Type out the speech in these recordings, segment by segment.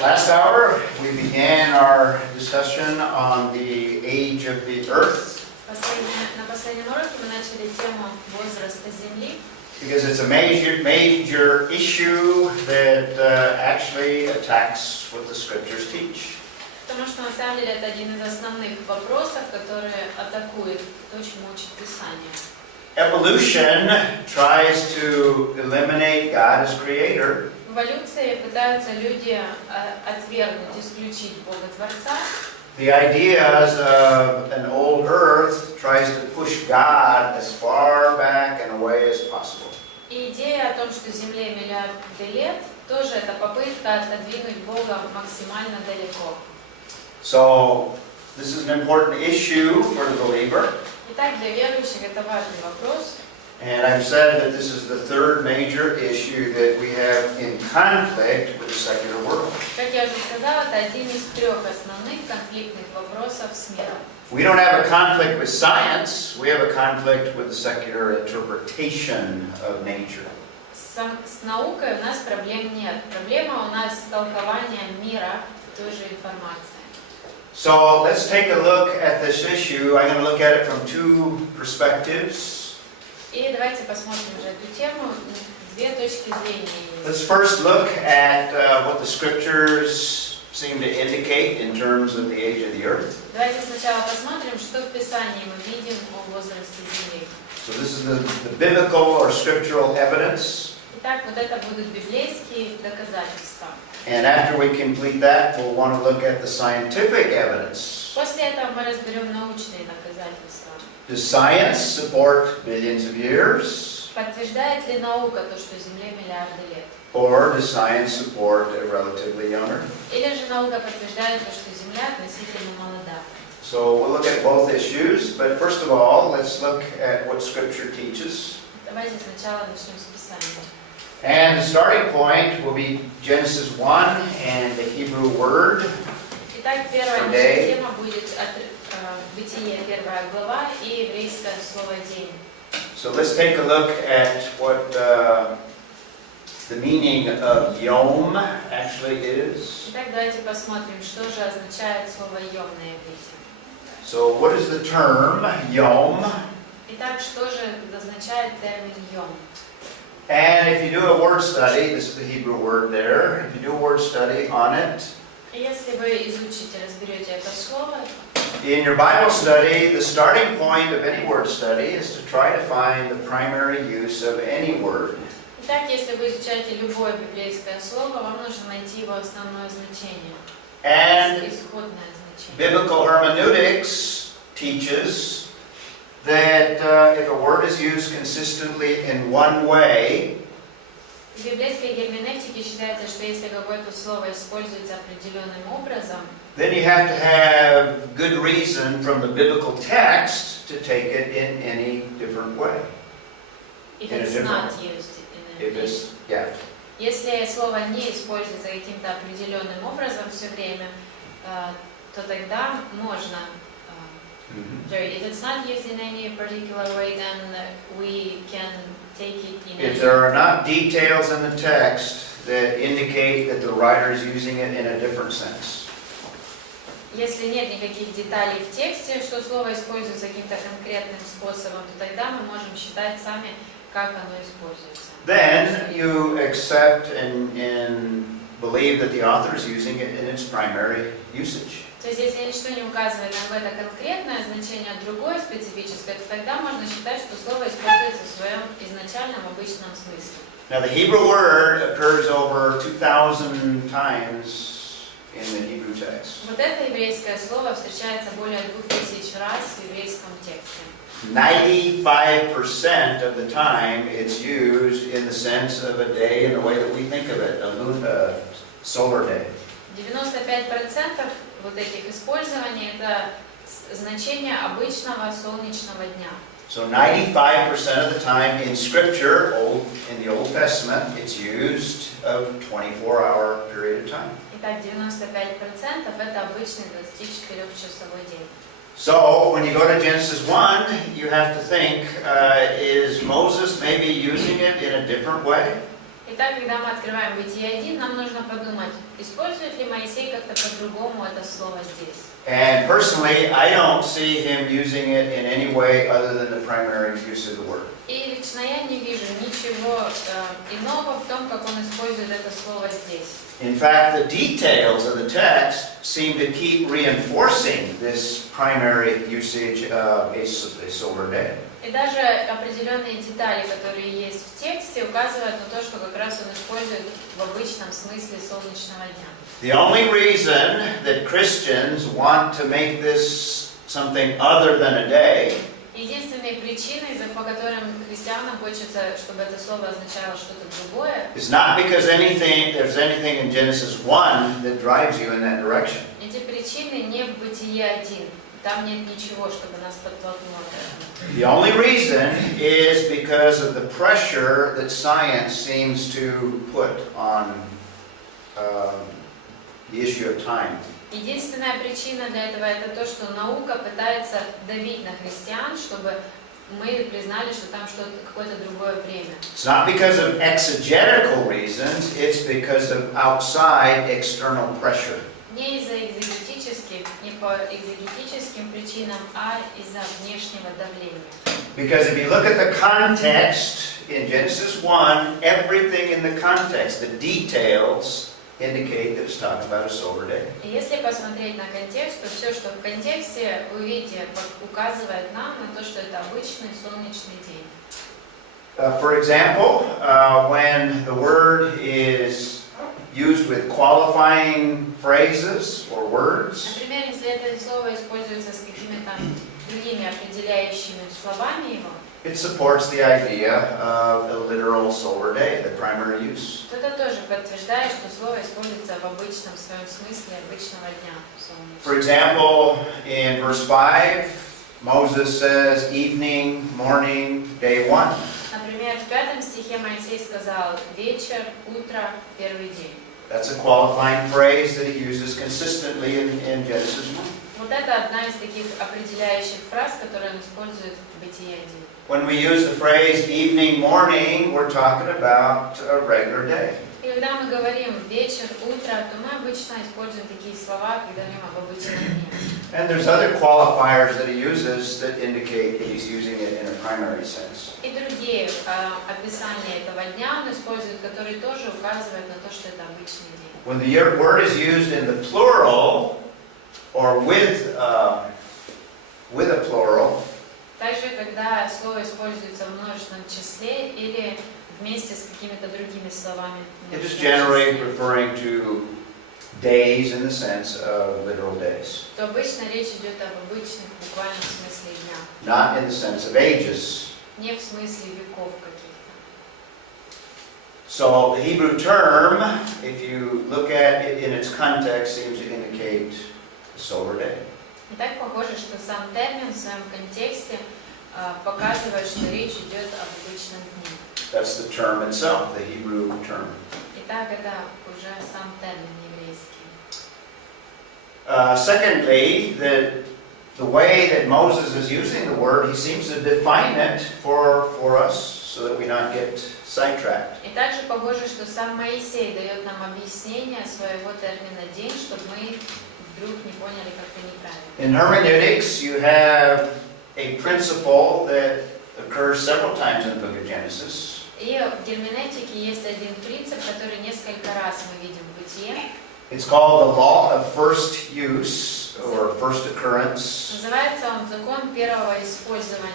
Last hour, we began our discussion on the age of the earth На последнем уроке мы начали тему возраста Земли, because it's a major issue that actually attacks what the scriptures teach. потому что на самом деле это один из основных вопросов, который атакует то, чему учит Писание. Evolution tries to eliminate God as creator. В эволюции пытаются люди отвергнуть, исключить Бога Творца. The ideas of an old earth tries to push God as far back and away as possible. И идея о том, что Земле миллиарды лет, тоже это попытка отодвинуть Бога максимально далеко. So, this is an important issue for the believer. Итак, для верующих это важный вопрос. And I've said that this is the third major issue that we have in conflict with the secular world. Как я уже сказала, это один из трех основных конфликтных вопросов с миром. We don't have a conflict with science, we have a conflict with the secular interpretation of nature. С наукой у нас проблем нет. Проблема у нас с толкованием мира той же информации. So let's take a look at this issue. I'm going to look at it from two perspectives. И давайте посмотрим уже эту тему, две точки зрения. Let's first look at what the scriptures seem to indicate in terms of the age of the earth. Давайте сначала посмотрим, что в Писании мы видим о возрасте Земли. So this is the biblical or scriptural evidence. Итак, вот это будут библейские доказательства. And after we complete that, we'll want to look at the scientific evidence. После этого мы разберем научные доказательства. Does science support billions of years? Подтверждает ли наука то, что Земле миллиарды лет? Or does science support a relatively young earth? Или же наука подтверждает то, что Земля относительно молода? So we'll look at both issues, but first of all, let's look at what Scripture teaches. Давайте сначала начнем с Писания. And the starting point will be Genesis 1 and the Hebrew word. Итак, первая наша тема будет Бытие, 1 глава и еврейское слово «день». So let's take a look at what the meaning of Yom actually is. Итак, давайте посмотрим, что же означает слово «йом» на иврите. So what is the term Yom? Итак, что же означает термин «йом»? And if you do a word study, this is the Hebrew word there, if you do a word study on it, Если вы изучите, разберете это слово, in your Bible study, the starting point of any word study is to try to find the primary use of any word. итак, если вы изучаете любое библейское слово, вам нужно найти его основное значение, And исходное значение. biblical hermeneutics teaches that if a word is used consistently in one way, В библейской герменевтике считается, что если какое-то слово используется определенным образом, then you have to have good reason from the biblical text to take it in any different way. if In a it's different not way. used in If it's, yeah. Если слово не используется каким-то определенным образом все время, то тогда можно. If it's not used in any particular way, then we can take it in If there are not details in the text that indicate that the writer is using it in a different sense. Если нет никаких деталей в тексте, что слово используется каким-то конкретным способом, то тогда мы можем считать сами, как оно используется. Then you accept and believe that the author is using it in its primary usage. То есть, если ничто не указывает нам в это конкретное значение, а другое специфическое, то тогда можно считать, что слово используется в своем изначальном обычном смысле. Now the Hebrew word occurs over 2,000 times in the Hebrew text. Вот это еврейское слово встречается более 2000 раз в еврейском тексте. 95% of the time it's used in the sense of a day in the way that we think of it, a solar day. 95% вот этих использований это значение обычного солнечного дня. So 95% of the time in Scripture, in the Old Testament, it's used of 24-hour period of time. Итак, 95% это обычный 24-часовой день. So, when you go to Genesis 1, you have to think, is Moses maybe using it in a different way? Итак, когда мы открываем Бытие 1, нам нужно подумать, использует ли Моисей как-то по-другому это слово здесь. And personally, I don't see him using it in any way other than the primary use of the word. И лично я не вижу ничего иного в том, как он использует это слово здесь. In fact, the details of the text seem to keep reinforcing this primary usage of a solar day. И даже определенные детали, которые есть в тексте, указывают на то, что как раз он использует в обычном смысле солнечного дня. The only reason that Christians want to make this something other than a day Единственной причиной, по которым христианам хочется, чтобы это слово означало что-то другое, is not because there's anything in Genesis 1 that drives you in that direction. эти причины не в Бытие 1. Там нет ничего, чтобы нас подтолкнуло к этому. The only reason is because of the pressure that science seems to put on the issue of time. Единственная причина для этого это то, что наука пытается давить на христиан, чтобы мы признали, что там что-то какое-то другое время. It's not because of exegetical reasons, it's because of outside external pressure. Не из-за экзегетических, не по экзегетическим причинам, а из-за внешнего давления. Because if you look at the context in Genesis 1, everything in the context, the details, indicate that it's talking about a solar day. И если посмотреть на контекст, то все, что в контексте, вы видите, указывает нам на то, что это обычный солнечный день. For example, when the word is used with qualifying phrases or words, Например, если это слово используется с какими-то другими определяющими словами его, it supports the idea of a literal solar day, the primary use. то это тоже подтверждает, что слово используется в обычном своем смысле обычного дня For солнечного. example, in verse 5, Moses says evening, morning, day 1. Например, в 5 стихе Моисей сказал «вечер, утро, первый день». That's a qualifying phrase that he uses consistently in Genesis 1. Вот это одна из таких определяющих фраз, которые он использует в Бытие 1. When we use the phrase evening, morning, we're talking about a regular day. И когда мы говорим вечер, утро, то мы обычно используем такие слова, когда говорим об обычном дне. And there's other qualifiers that he uses that indicate he's using it in a primary sense. И другие описания этого дня он использует, которые тоже указывают на то, что это обычный день. When the word is used in the plural or with a plural, Также, когда слово используется в множественном числе или вместе с какими-то другими словами. it is generally referring to days in the sense of literal days, То обычно речь идет об обычных, буквальном смысле дня, not in the sense of ages. не в смысле веков каких-то. So the Hebrew term, if you look at it in its context, seems to indicate a solar day. И так похоже, что сам термин в своем контексте показывает, что речь идет об обычном дне. That's the term itself, the Hebrew term. Итак, это уже сам термин еврейский. Secondly, the way that Moses is using the word, he seems to define it for us so that we not get sidetracked. И также похоже, что сам Моисей дает нам объяснение своего термина «день», чтобы мы вдруг не поняли как-то неправильно. In hermeneutics, you have a principle that occurs several times in the book of Genesis. И в герменевтике есть один принцип, который несколько раз мы видим в Бытие. It's called the law of first use or first occurrence. Называется он «закон первого использования».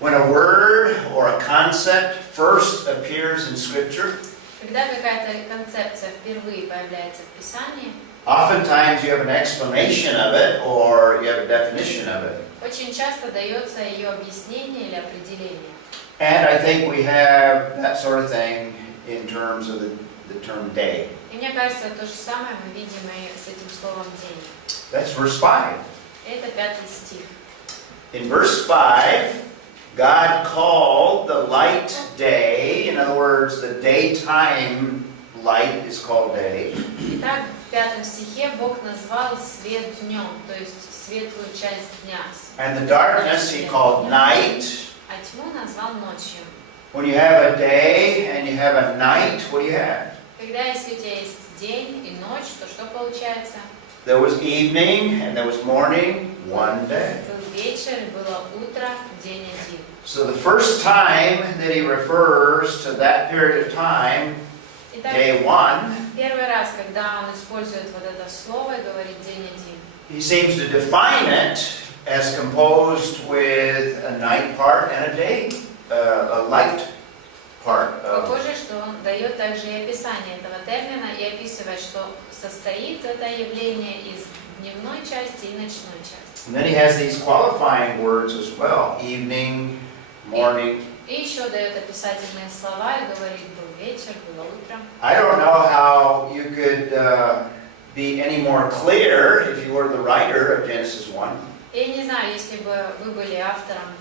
When a word or a concept first appears in Scripture, Когда какая-то концепция впервые появляется в Писании, oftentimes you have an explanation of it or you have a definition of it. очень часто дается ее объяснение или определение. And I think we have that sort of thing in terms of the term day. И мне кажется, то же самое мы видим и с этим словом «день». That's verse 5. Это 5 стих. In verse 5, God called the light day. In other words, the daytime light is called day. Итак, в 5 стихе Бог назвал свет днем, то есть светлую часть дня. And the darkness he called night. А тьму назвал ночью. When you have a day and you have a night, what do you have? Когда если у тебя есть день и ночь, то что получается? There was evening and there was morning, one day. Был вечер, было утро, день один. So the first time that he refers to that period of time, Итак, day one, первый раз, когда он использует вот это слово и говорит день один, he seems to define it as composed with a night part and a day, a light part. похоже, что он дает также и описание этого термина и описывает, что состоит это явление из дневной части и ночной части. And then he has these qualifying words as well, evening, morning. И еще дает описательные слова и говорит, был вечер, было утро. I don't know how you could be any more clear if you were the writer of Genesis 1 Я не знаю, если бы вы были автором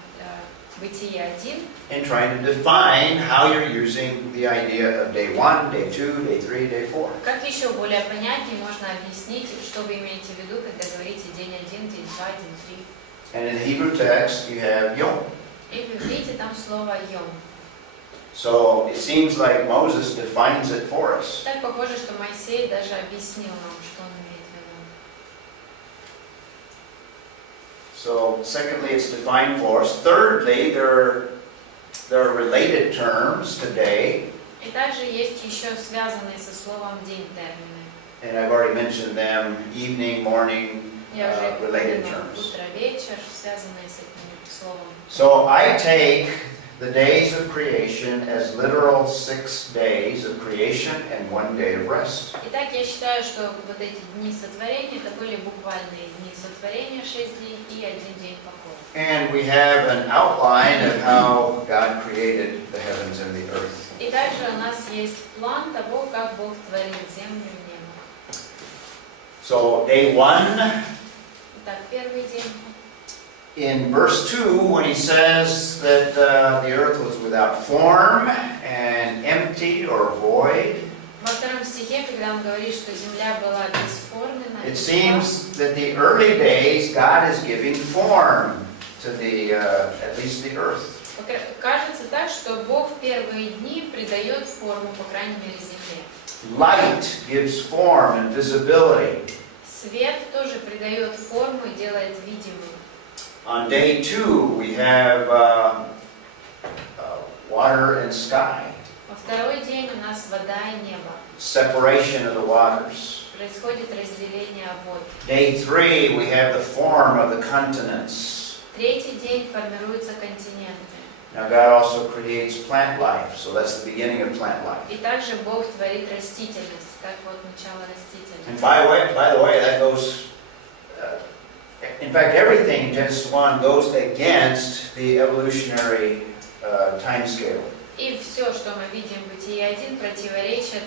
Бытия 1, in trying to define how you're using the idea of day 1, day 2, day 3, day 4. как еще более понятнее можно объяснить, что вы имеете в виду, когда говорите день 1, день 2, день 3. And in the Hebrew text you have Yom. И вы видите там слово «йом». So it seems like Moses defines it for us. Так похоже, что Моисей даже объяснил нам, что он имеет в виду. So secondly, it's defined for us. Thirdly, there are related terms today, И также есть еще связанные со словом «день» термины. and I've already mentioned them, evening, morning, Я уже related упомянула terms. утро, вечер, связанные с этим словом. So I take the days of creation as literal 6 days of creation and 1 day of rest. Итак, я считаю, что вот эти дни сотворения, это были буквальные дни сотворения, 6 дней и 1 день покоя. And we have an outline of how God created the heavens and the earth. И также у нас есть план того, как Бог творил землю и небо. So day 1, Итак, первый день. in verse 2, when he says that the earth was without form and empty or void, Во втором стихе, когда он говорит, что земля была бесформенна, it seems that the early days God is giving form to the, at least the earth. кажется так, что Бог в первые дни придает форму, по крайней мере, земле. Light gives form and visibility. Свет тоже придает форму и делает видимую. On day 2, we have water and sky, Во второй день у нас вода и небо. separation of the waters. Происходит разделение вод. Day 3, we have the form of the continents. Третий день формируются континенты. Now God also creates plant life, so that's the beginning of plant life. И также Бог творит растительность, как вот начало And растительности. by the way, that goes, in fact, everything in Genesis 1 goes against the evolutionary time scale. И все, что мы видим в Бытие 1, противоречит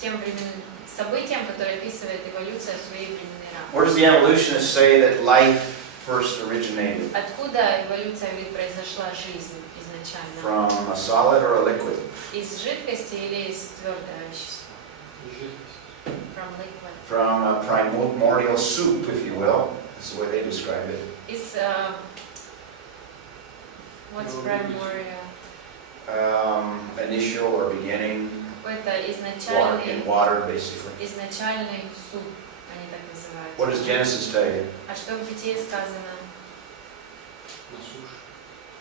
тем временным событиям, которые описывает эволюция в своей временной рамке. Where does the evolutionist say that life first originated? Откуда эволюция произошла жизнь изначально? From a solid or a liquid? Из жидкости или из твердого вещества? From liquid. From a primordial soup, if you will. That's the way they describe it. Из what's primordial? Initial or beginning, Какой-то in water, basically. изначальный суп, они так называют. What does Genesis tell you? А что в Бытие сказано?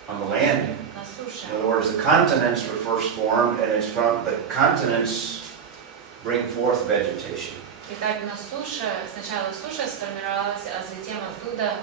On the land. На суше. In other words, the continents were first formed, and it's from the continents bring forth vegetation. Итак, на суше, сначала суша сформировалась, а затем оттуда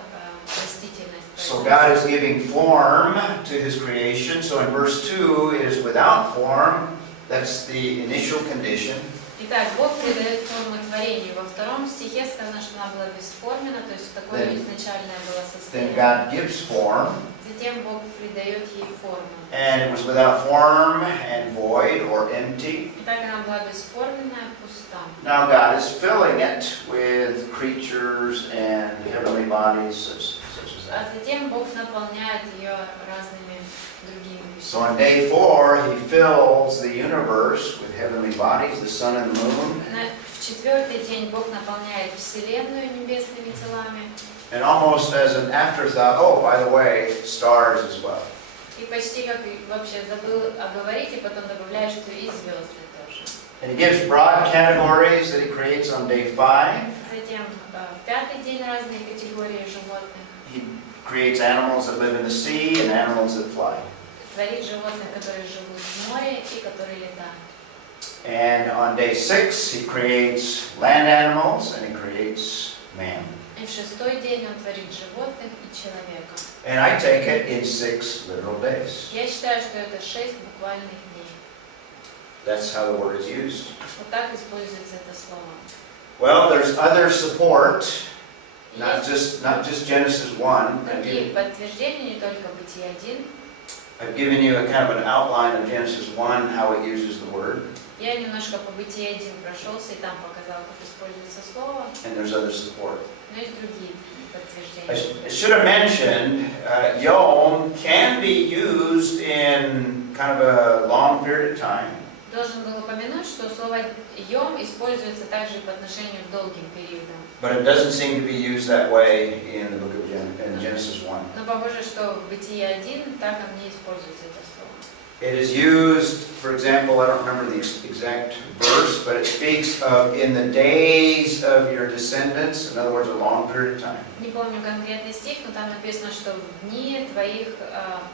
растительность. So God is giving form to His creation. So in verse 2, it is without form. That's the initial condition. Итак, Бог придает форму творению. Во втором стихе сказано, что она была бесформена, то есть такое изначальное было Then состояние. God gives form. Затем Бог придает ей форму. And it was without form and void or empty. Итак, она была бесформенная, пуста. Now God is filling it with creatures and heavenly bodies such as А that. затем Бог наполняет ее разными другими So on вещами. day 4, He fills the universe with heavenly bodies, the sun and moon. В четвертый день Бог наполняет Вселенную небесными телами. And almost as an afterthought, oh, by the way, stars as well. И почти как вообще забыл оговорить, и потом добавляешь, что и звезды тоже. And he gives broad categories that he creates on day 5. Затем в пятый день разные категории животных. He creates animals that live in the sea and animals that fly. Творит животных, которые живут в море и которые летают. And on day 6, he creates land animals and he creates man. И в шестой день он творит животных и человека. And I take it in 6 literal days. Я считаю, что это 6 буквальных дней. That's how the word is used. Вот так используется это слово. Well, there's other support, И not есть just Genesis 1. другие подтверждения, не только Бытие 1. I've given you a kind of an outline of Genesis 1, how it uses the word, Я немножко по Бытие 1 прошелся и там показал, как используется слово. and there's other support. Но есть другие I подтверждения. should have mentioned, yom can be used in kind of a long period of time. Должен был упомянуть, что слово «йом» используется также и по отношению к долгим периодам. But it doesn't seem to be used that way in the book of Genesis 1. Но похоже, что в Бытие 1 так он не используется это слово. It is used, for example, I don't remember the exact verse, but it speaks of in the days of your descendants, in other words, a long period of time. Не помню конкретный стих, но там написано, что в дни твоих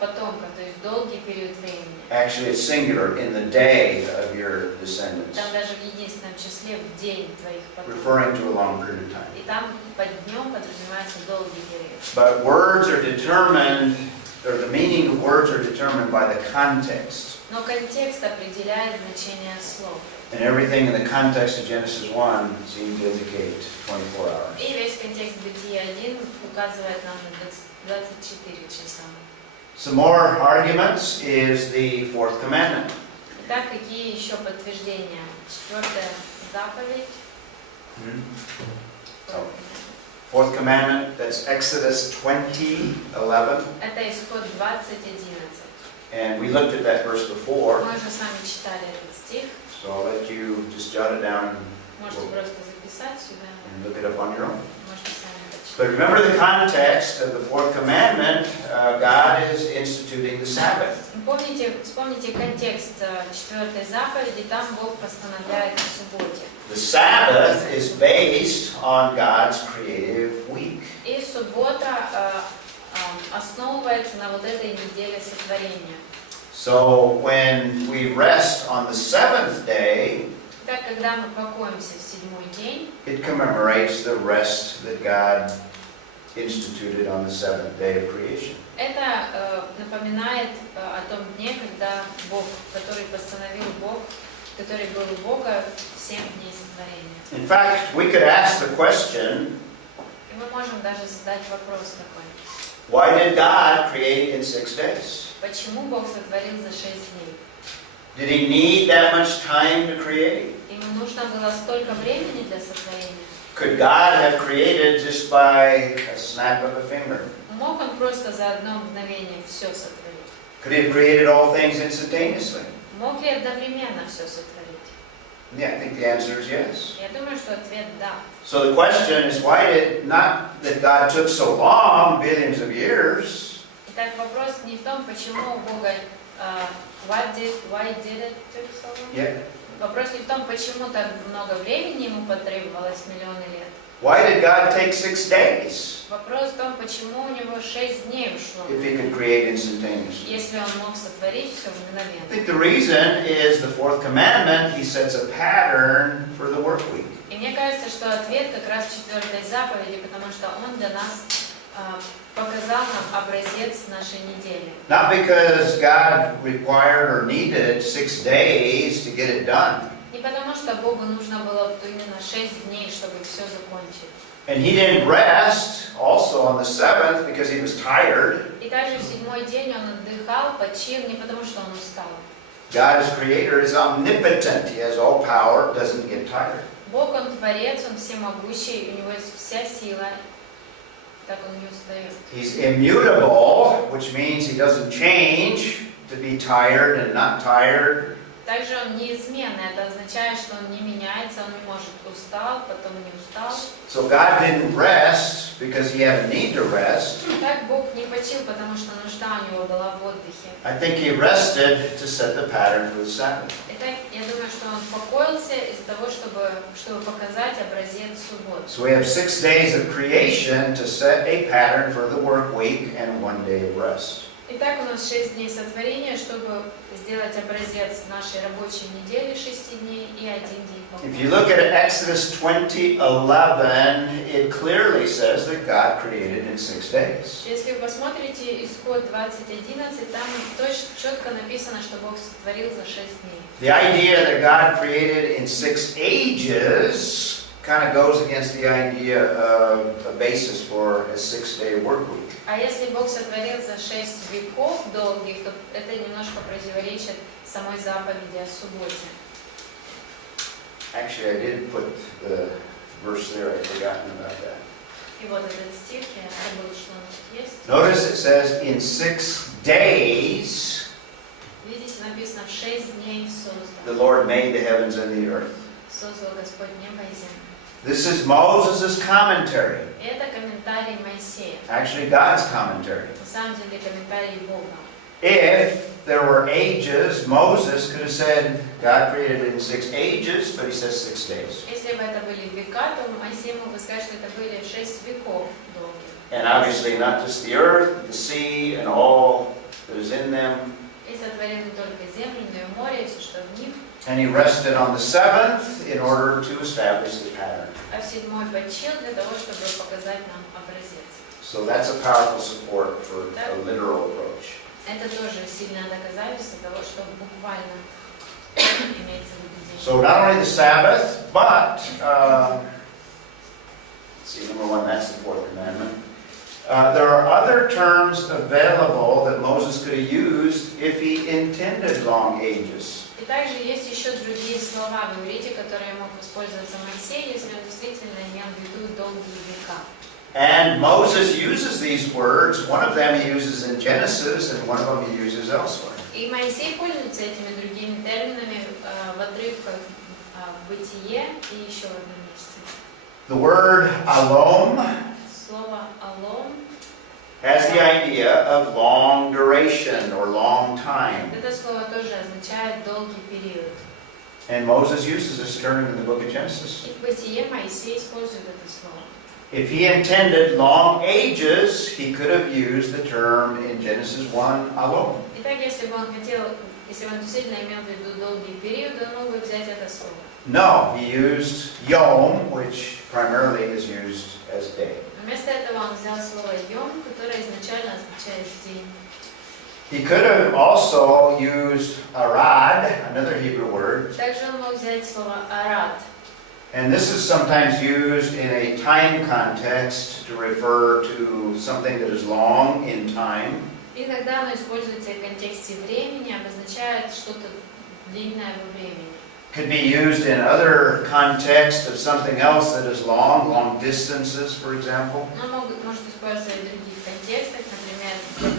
потомков, то есть долгий период времени. Actually, it's singular, in the day of your descendants, Там даже в единственном числе в день твоих потомков. referring to a long period of time. И там под днем подразумевается долгий период. But words are determined, or the meaning of words are determined by the context. Но контекст определяет значение слов. And everything in the context of Genesis 1 seems to indicate 24 hours. И весь контекст Бытия 1 указывает нам на 24 часа. Some more arguments is the fourth commandment. Итак, какие еще подтверждения? Четвертая заповедь. Fourth commandment, that's Exodus 20:11. Это Исход 20:11. And we looked at that verse before, Мы уже с вами читали этот стих. so I'll let you just jot it down Можете просто записать сюда. and look it up on your own. Можете сами почитать. But remember the context of the fourth commandment, God is instituting the Sabbath. Вспомните контекст четвертой заповеди, там Бог постановляет о субботе. The Sabbath is based on God's creative week. И суббота основывается на вот этой неделе сотворения. So when we rest on the seventh day, Так, когда мы покоимся в седьмой день, it commemorates the rest that God instituted on the seventh day of creation. это напоминает о том дне, когда Бог, который постановил Бог, который был у Бога 7 дней сотворения. In fact, we could ask the question, И мы можем даже задать вопрос такой. why did God create in 6 days? Почему Бог сотворил за 6 дней? Did he need that much time to create? Ему нужно было столько времени для сотворения. Could God have created just by a snap of a finger? Мог он просто за одно мгновение все сотворить? Could he have created all things instantaneously? Мог ли одновременно все сотворить? Yeah, I think the answer is yes. Я думаю, что ответ да. So the question is, why did not that God took so long, billions of years? Итак, вопрос не в том, почему у Бога why did it take so long? Yeah. Вопрос не в том, почему так много времени ему потребовалось, миллионы лет. Why did God take 6 days Вопрос в том, почему у него 6 дней ушло, if he could create instantaneously? если он мог сотворить все I мгновенно. think the reason is the fourth commandment. He sets a pattern for the work week. И мне кажется, что ответ как раз в четвертой заповеди, потому что он для нас показал нам образец нашей недели. Not because God required or needed 6 days to get it done. Не потому, что Богу нужно было именно 6 дней, чтобы все закончить. And he didn't rest also on the seventh because he was tired. И также в седьмой день он отдыхал, почил, не потому, что он устал. God as creator is omnipotent. He has all power, doesn't get tired. Бог, он творец, он всемогущий, у него есть вся сила, так он не устает. He's immutable, which means he doesn't change to be tired and not tired. Также он неизменный, это означает, что он не меняется, он не может устал, потом не устал. So God didn't rest because he had a need to rest. Так Бог не почил, потому что нужда у него была в отдыхе. I think he rested to set the pattern for the Sabbath. Итак, я думаю, что он покоился из-за того, чтобы показать образец субботы. So we have 6 days of creation to set a pattern for the work week and 1 day of rest. Итак, у нас 6 дней сотворения, чтобы сделать образец нашей рабочей недели 6 дней и 1 день покоя. If you look at Exodus 20:11, it clearly says that God created in 6 days. Если вы посмотрите Исход 20:11, там четко написано, что Бог сотворил за 6 дней. The idea that God created in 6 ages kind of goes against the idea of a basis for a 6-day work week. А если Бог сотворил за 6 веков долгих, то это немножко противоречит самой заповеди о субботе. Actually, I did put the verse there. I'd forgotten about that. И вот этот стих, я забыла, что он тут есть. Notice it says, in 6 days, Видите, написано, в 6 дней the создал. Lord made the heavens and the earth. Создал Господь небо и землю. This is Moses' commentary. Это комментарий Моисея. Actually, God's commentary. На самом деле комментарий Бога. If there were ages, Moses could have said, God created it in 6 ages, but he says 6 days. Если бы это были века, то Моисей мог бы сказать, что это были 6 веков долгих. And obviously not just the earth, the sea, and all that is in them. И сотворил не только землю, но и море, и все, что в них. And he rested on the 7th in order to establish the pattern. А в 7-й почил для того, чтобы показать нам образец. So that's a powerful support for a literal approach. Это тоже сильное доказательство того, что буквально имеется в виду день. So not only the Sabbath, but, let's see, number 1, that's the 4th commandment. There are other terms available that Moses could have used if he intended long ages. И также есть еще другие слова в иврите, которые мог воспользоваться Моисей, если он действительно имел в виду долгие века. And Moses uses these words. One of them he uses in Genesis, and one of them he uses elsewhere. И Моисей пользуется этими другими терминами в отрывках в Бытие и еще в одном месте. The word alom Слово «алом» has the idea of long duration or long time. это слово тоже означает долгий период. And Moses uses this term in the book of Genesis. И в Бытие Моисей использует это слово. If he intended long ages, he could have used the term in Genesis 1, alom. Итак, если бы он хотел, если он действительно имел в виду долгие периоды, он мог бы взять это слово. No, he used yom, which primarily is used as day. Вместо этого он взял слово «йом», которое изначально означает «день». He could have also used arad, another Hebrew word. Также он мог взять слово «арат». And this is sometimes used in a time context to refer to something that is long in time. Иногда оно используется в контексте времени, обозначает что-то длинное во времени. Could be used in other context of something else that is long, long distances, for example. Оно может использоваться в других контекстах, например,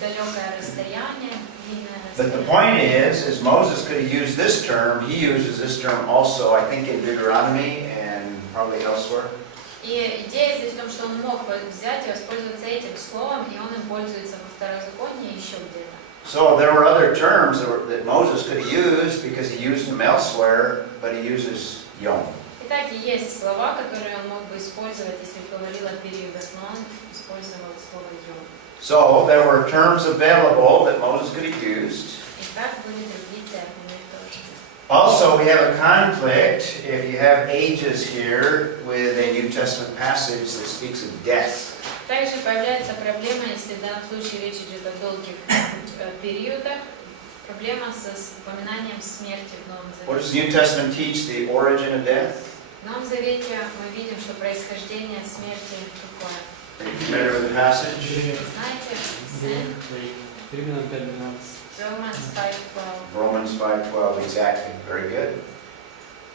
далекое расстояние, длинное But the расстояние. point is Moses could have used this term. He uses this term also, I think, in Deuteronomy and probably elsewhere. И идея здесь в том, что он мог взять и воспользоваться этим словом, и он им пользуется во Второзаконии и еще где-то. So there were other terms that Moses could have used because he used them elsewhere, but he uses yom. Итак, есть слова, которые он мог бы использовать, если бы говорил о периодах, но он использовал слово «йом». So there were terms available that Moses could have used. Итак, были другие термины тоже. Also, we have a conflict if you have ages here with a New Testament passage that speaks of death. Также появляется проблема, если в данном случае речь идет о долгих периодах, проблема с упоминанием смерти в Новом What does the Завете. New Testament teach? The origin of death? В Новом Завете мы видим, что происхождение смерти какое. Are you familiar with the passage? Знаете, сын, Римлянам 5:12. Romans 5:12. Romans 5:12, exactly. Very good.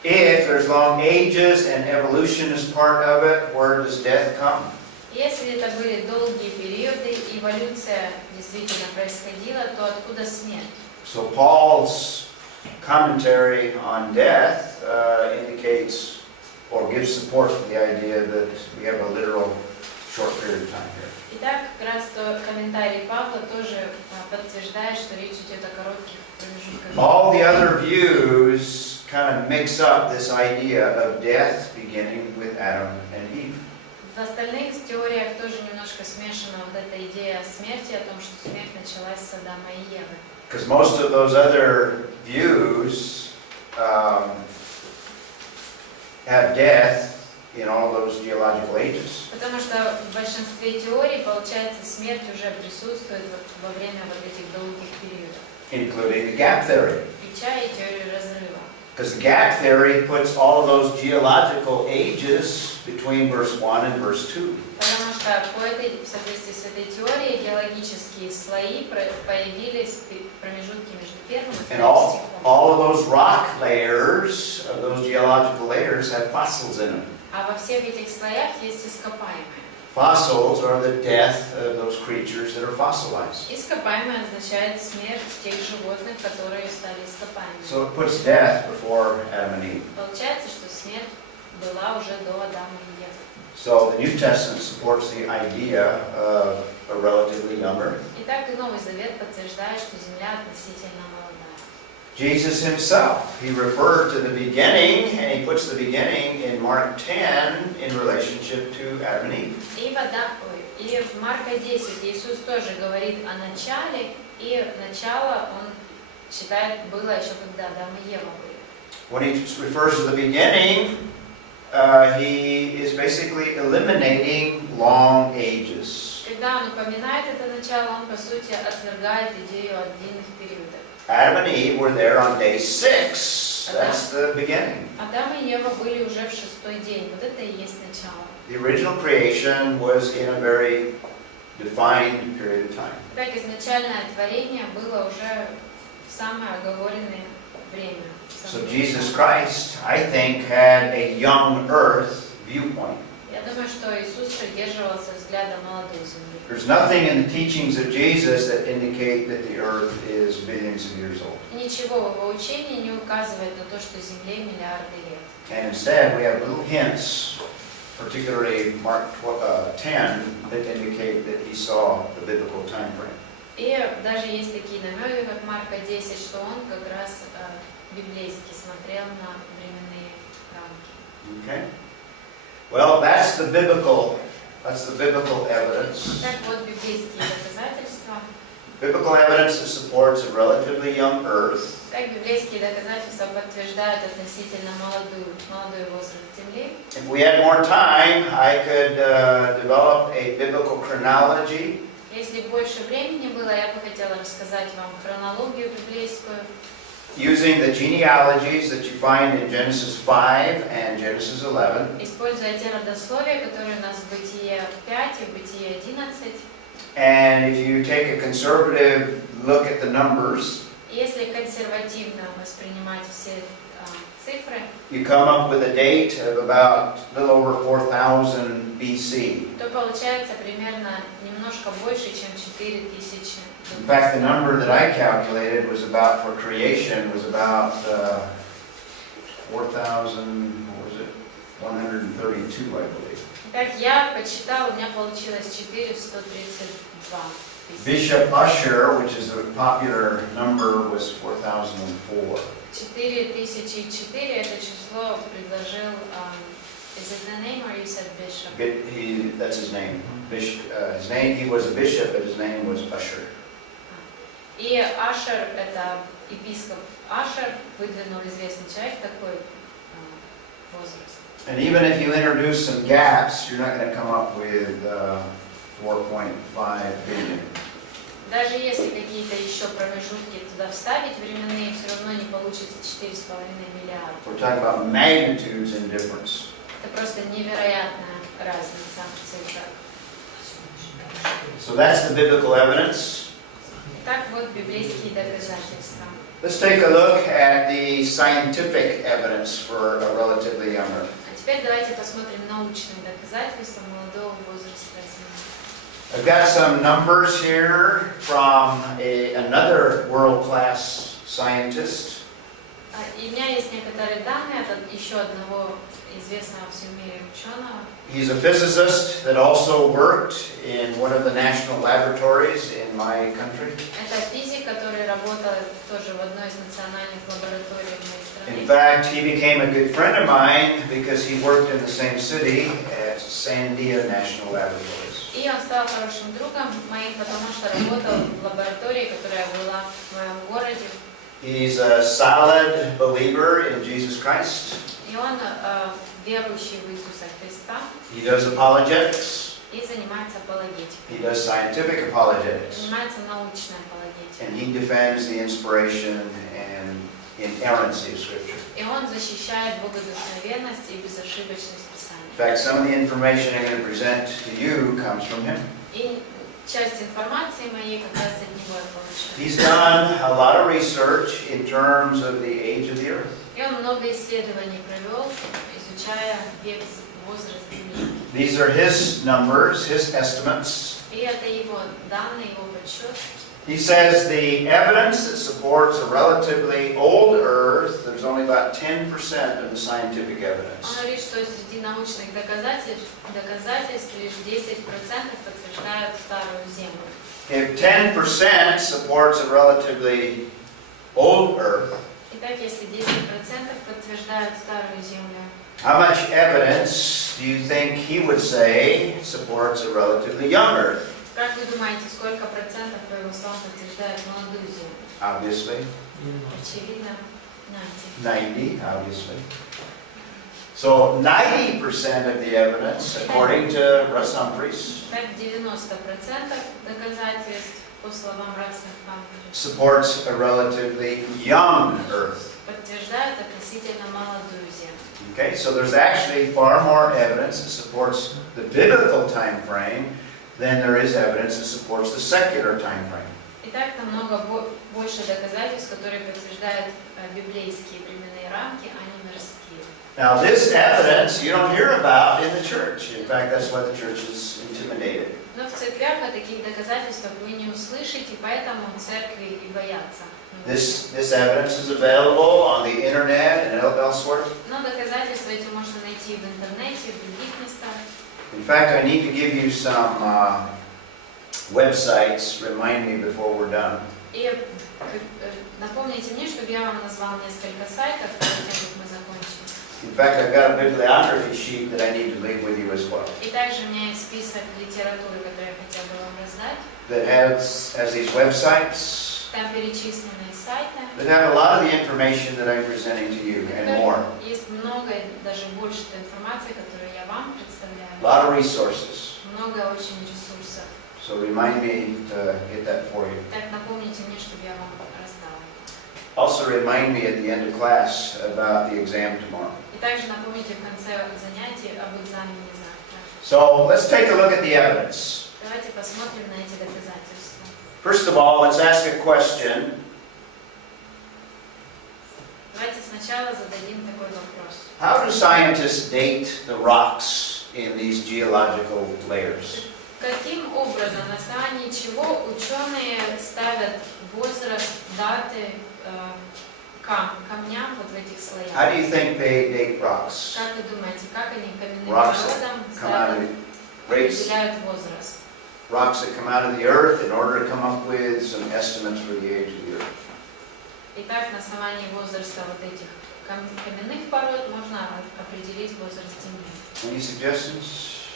If there's long ages and evolution is part of it, where does death come? Если это были долгие периоды, эволюция действительно происходила, то откуда смерть? So Paul's commentary on death indicates or gives support to the idea that we have a literal short period of time here. Итак, как раз то комментарий Павла тоже подтверждает, что речь идет о коротких промежутках. All the other views kind of mix up this idea of death beginning with Adam and Eve. В остальных теориях тоже немножко смешана вот эта идея смерти, о том, что смерть началась с Адама и Евы. Because most of those other views have death in all those geological ages. Потому что в большинстве теорий, получается, смерть уже присутствует во время вот этих долгих периодов. Including the gap theory. Включая и теорию разрыва. Because the gap theory puts all of those geological ages between verse 1 and verse 2. Потому что в соответствии с этой теорией геологические слои появились в промежутке между первым и And вторым стихом. all of those rock layers, those geological layers, have fossils in them. А во всех этих слоях есть ископаемые. Fossils are the death of those creatures that are fossilized. Ископаемое означает смерть тех животных, которые стали ископаемыми. So it puts death before Adam and Eve. Получается, что смерть была уже до Адама и Евы. So the New Testament supports the idea of a relatively young earth. Итак, и Новый Завет подтверждает, что Земля относительно молодая. Jesus himself, he referred to the beginning, and he puts the beginning in Mark 10 in relationship to Adam and Eve. И в Марка 10 Иисус тоже говорит о начале, и начало он считает было еще когда Адам и Ева были. When he refers to the beginning, he is basically eliminating long ages. Когда он упоминает это начало, он по сути отвергает идею о длинных периодах. Adam and Eve were there on day 6. That's the beginning. Адам и Ева были уже в шестой день. Вот это и есть начало. The original creation was in a very defined period of time. Так изначальное творение было уже в самое оговоренное время. So Jesus Christ, I think, had a young earth viewpoint. Я думаю, что Иисус придерживался взгляда молодой земли. There's nothing in the teachings of Jesus that indicate that the earth is billions of years old. Ничего в его учении не указывает на то, что Земле миллиарды лет. And instead, we have little hints, particularly Mark 10, that indicate that he saw the biblical time frame. И даже есть такие намеки, как Марка 10, что он как раз библейски смотрел на временные рамки. Okay? Well, that's the biblical evidence. Так вот, библейские доказательства. Biblical evidence that supports a relatively young earth. Так, библейские доказательства подтверждают относительно молодой возраст Земли. If we had more time, I could develop a biblical chronology. Если больше времени было, я бы хотела рассказать вам хронологию библейскую. Using the genealogies that you find in Genesis 5 and Genesis 11. Используя те родословия, которые у нас в Бытие 5 и в Бытие 11. And if you take a conservative look at the numbers, Если консервативно воспринимать все цифры, you come up with a date of about a little over 4000 BC. то получается примерно немножко больше, чем 4000. In fact, the number that I calculated was about, for creation, was about 132, I believe. Так, я подсчитала, у меня получилось 4132 тысячи. Bishop Usher, which is a popular number, was 4004. 4004 это число предложил, is it the name or you said bishop? That's his name. His name, he was a bishop, but his name was Usher. И Ашер, это епископ Ашер, выдвинул известный человек такой возраст. And even if you introduce some gaps, you're not going to come up with 4.5 billion. Даже если какие-то еще промежутки туда вставить временные, все равно не получится 4,5 миллиарда. We're talking about magnitudes in difference. Это просто невероятная разница в цифрах. So that's the biblical evidence. Так вот библейские доказательства. Let's take a look at the scientific evidence for a relatively young earth. А теперь давайте посмотрим научные доказательства молодого возраста Земли. I've got some numbers here from another world-class scientist. И у меня есть некоторые данные от еще одного известного в всем мире ученого. He's a physicist that also worked in one of the national laboratories in my country. Это физик, который работал тоже в одной из национальных лабораторий в моей стране. In fact, he became a good friend of mine because he worked in the same city as Sandia National Laboratories. И он стал хорошим другом моим, потому что работал в лаборатории, которая была в моем городе. He's a solid believer in Jesus Christ. И он верующий в Иисуса Христа. He does apologetics. И занимается апологетикой. He does scientific apologetics. Занимается научной апологетикой. And he defends the inspiration and inerrancy of Scripture. И он защищает богодухновенность и безошибочность Писания. In fact, some of the information I'm going to present to you comes from him. И часть информации моей как раз от него я получаю. He's done a lot of research in terms of the age of the earth. И он много исследований провел, изучая век, возраст Земли. These are his numbers, his estimates. И это его данные, его подсчет. He says the evidence that supports a relatively old earth, there's only about 10% of the scientific Он evidence. говорит, что среди научных доказательств лишь 10% подтверждают старую Землю. If 10% supports a relatively old earth, Итак, если 10% подтверждают старую Землю, how much evidence do you think he would say supports a relatively young earth? как вы думаете, сколько процентов, по его словам, подтверждает молодую Землю? Obviously, Очевидно, 90. 90, obviously. So 90% of the evidence, according to Russ Humphreys, Так, 90% доказательств, по словам Расса Хамфри, supports a relatively young earth. подтверждают относительно молодую Землю. Okay, so there's actually far more evidence that supports the biblical time frame than there is evidence that supports the secular time frame. Итак, намного больше доказательств, которые подтверждают библейские временные рамки, а не мирские. Now this evidence you don't hear about in the church. In fact, that's why the church is intimidated. Но в церквях о таких доказательствах вы не услышите, поэтому церкви и боятся. This evidence is available on the internet and elsewhere. Но доказательства эти можно найти в интернете, в других местах. In fact, I need to give you some websites. Remind me before we're done. И напомните мне, чтобы я вам назвал несколько сайтов, перед тем, как мы закончим. In fact, I've got a bibliography sheet that I need to leave with you as well. И также у меня есть список литературы, который я хотела бы вам раздать. That has these websites Там перечисленные сайты. that have a lot of the information that I'm presenting to you and more. Есть много, даже больше той информации, которую я вам представляю. A lot of resources. Много очень ресурсов. So remind me to get that for you. Так напомните мне, чтобы я вам раздала. Also remind me at the end of class about the exam tomorrow. И также напомните в конце занятий об экзамене завтра. So let's take a look at the evidence. Давайте посмотрим на эти доказательства. First of all, let's ask a question. Давайте сначала зададим такой вопрос. How do scientists date the rocks in these geological layers? Каким образом, на основании чего ученые ставят возраст, даты камням вот в этих слоях? How do you think they date rocks? Как вы думаете, как они каменным Rocks породам that come out of ставят, the race, определяют возраст? rocks that come out of the earth in order to come up with some estimates for the age of the earth. Итак, на основании возраста вот этих каменных пород можно определить возраст Земли. Any suggestions?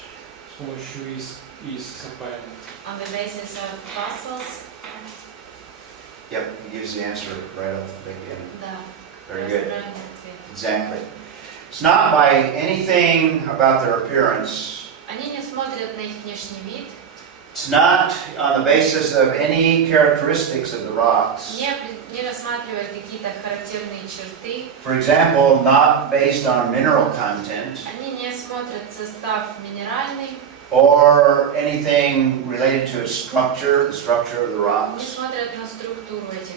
С помощью ископаемых. On the basis of fossils? Yep, he gives the answer right off the beginning. Да. Very good. Правильный ответ. Exactly. It's not by anything about their appearance. Они не смотрят на их внешний вид, It's not on the basis of any characteristics of the rocks. не рассматривают какие-то характерные черты. For example, not based on mineral content Они не смотрят состав минеральный, or anything related to its structure, the structure of the не rocks. смотрят на структуру этих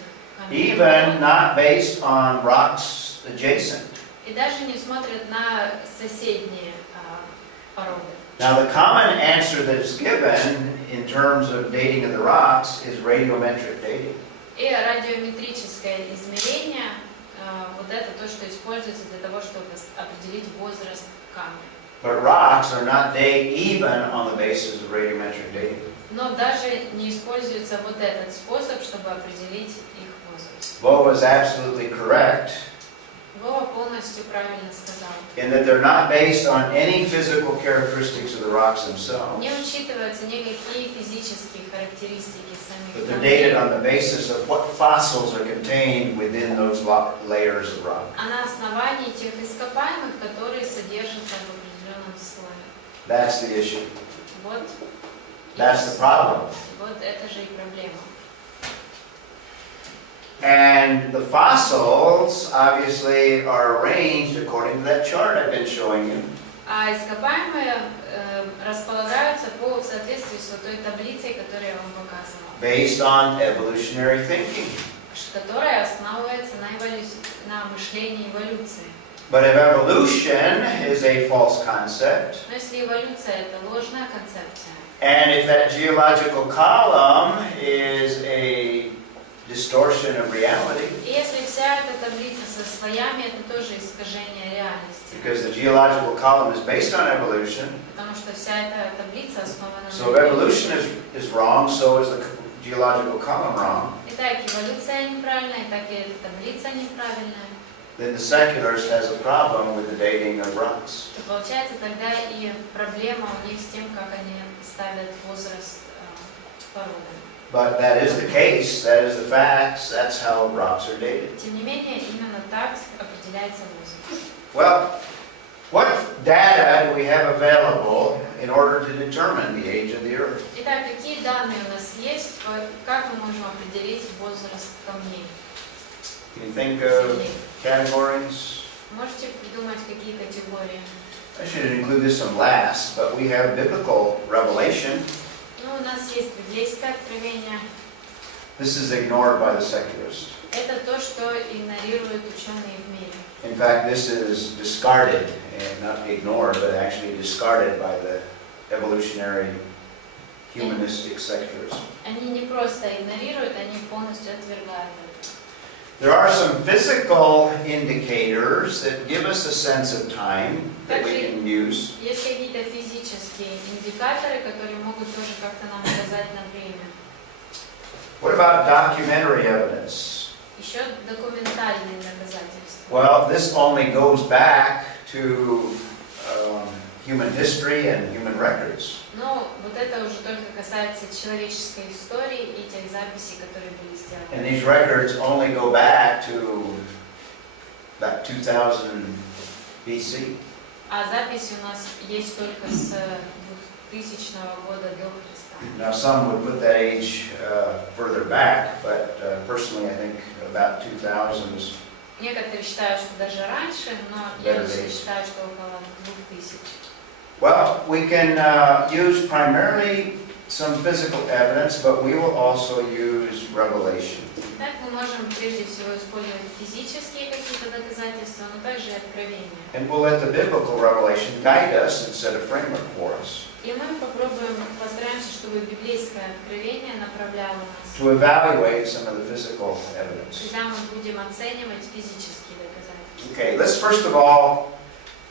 Even камней. not based on rocks adjacent. И даже не смотрят на соседние породы. Now, the common answer that is given in terms of dating of the rocks is radiometric dating. И радиометрическое измерение вот это то, что используется для того, чтобы определить возраст камня. But rocks are not dated even on the basis of radiometric dating. Но даже не используется вот этот способ, чтобы определить их возраст. Bo was absolutely correct Вова полностью правильно сказал. in that they're not based on any physical characteristics of the rocks themselves, Не учитываются никакие физические характеристики but самих they're камней, dated on the basis of what fossils are contained within those layers of rock. а на основании тех ископаемых, которые содержатся в определенном слое. That's the issue. Вот, That's the problem. вот это же и проблема. And the fossils obviously are arranged according to that chart I've been showing you. А ископаемые располагаются в соответствии с той таблицей, которую я вам показывала, Based on evolutionary thinking. которая основывается на мышлении эволюции. But if evolution is a false concept, Но если эволюция – это ложная концепция, and if that geological column is a distortion of reality, и если вся эта таблица со слоями – это тоже искажение реальности, because the geological column is based on evolution, потому что вся эта таблица основана so if evolution is wrong, so is the geological column wrong, Итак, эволюция неправильная, так и эта таблица неправильная. then the secularists has a problem with the dating of rocks. И получается тогда и проблема у них с тем, как они ставят возраст породы. But that is the case, that is the facts, that's how rocks are dated. Тем не менее, именно так определяется возраст. Well, what data do we have available in order to determine the age of the earth? Итак, какие данные у нас есть, как мы можем определить возраст камней? Can you think of Земли? categories? Можете придумать какие категории? I should include this one last, but we have biblical revelation. Ну, у нас есть библейское откровение. This is ignored by the secularists. Это то, что игнорируют ученые в мире. In fact, this is discarded, and not ignored, but actually discarded by the evolutionary humanistic secularists. Они не просто игнорируют, они полностью отвергают это. There are some physical indicators that give us a sense of time that we can use. Есть какие-то физические индикаторы, которые могут тоже как-то нам указать на время. What about documentary evidence? Еще документальные доказательства. Well, this only goes back to human history and human records. Но вот это уже только касается человеческой истории и тех записей, которые были сделаны. And these records only go back to about 2000 BC. А записи у нас есть только с 2000 года до Христа. Now, some would put that age further back, but personally, I think about 2000 is. Некоторые считают, что даже раньше, но я лично считаю, что около 2000. Well, we can use primarily some physical evidence, but we will also use revelation. Так мы можем прежде всего использовать физические какие-то доказательства, но также и откровения. And we'll let the biblical revelation guide us and set a framework for us. И мы попробуем, постараемся, чтобы библейское откровение направляло нас, To evaluate some of the physical evidence. когда мы будем оценивать физические доказательства. Okay, let's first of all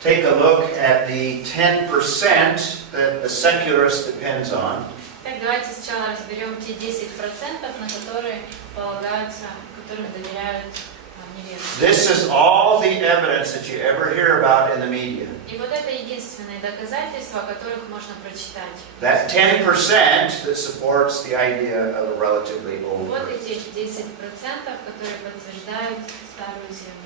take a look at the 10% that the secularist depends on. Так, давайте сначала разберем те 10%, на которые полагаются, которым доверяют неверующие. This is all the evidence that you ever hear about in the media. И вот это единственные доказательства, о которых можно прочитать. That 10% that supports the idea of a relatively old Вот earth. эти 10%, которые подтверждают Старую Землю.